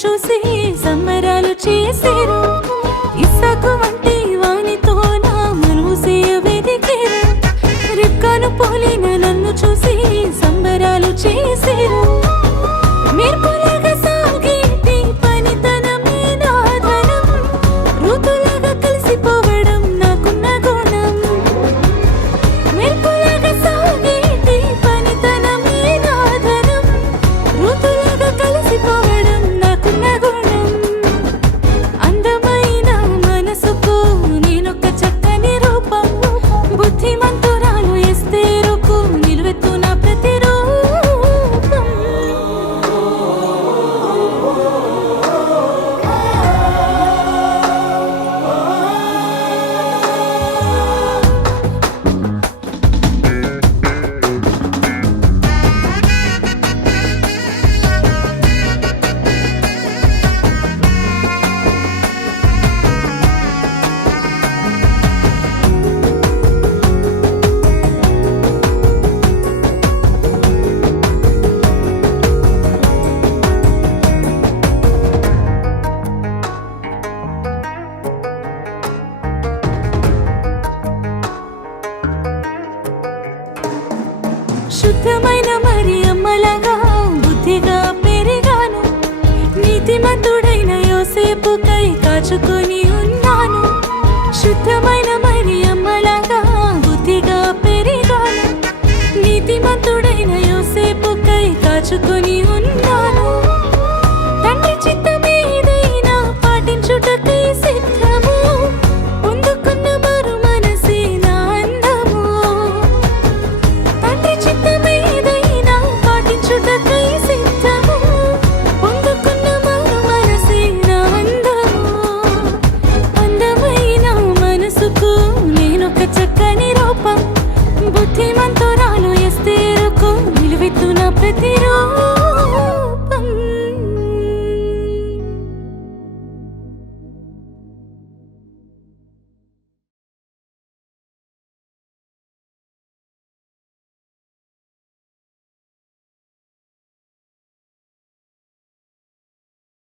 చూసి సంబరాలు చేసేరు. ఇస్సాకు వంటి వానితో నా మనూసేయ వెదికేరు. రిబ్కాను పోలిన నన్ను చూసి సంబరాలు చేసేరు. మెరుపులాగా సాగేటి పనితనమే నా ధనం. ఋతులాగా కలిసిపోవడం నాకున్న గుణం. మెరుపులాగా సాగేటి పనితనమే నా ధనం. ఋతులాగా కలిసిపోవడం నాకున్న గుణం. అందమైన మనసుకు నేనొక చక్కని రూపం. బుద్ధిమంతురాలు ఎస్తేరుకు నిలువెత్తు నా ప్రతిరూపం. శుద్ధమైన మరియమ్మలాగా బుద్ధిగా పెరిగాను. నీతిమంతుడైన యోసేపుకై కాచుకొని ఉన్నాను. శుద్ధమైన మరియమ్మలాగా బుద్ధిగా పెరిగాను. నీతిమంతుడైన యోసేపుకై కాచుకొని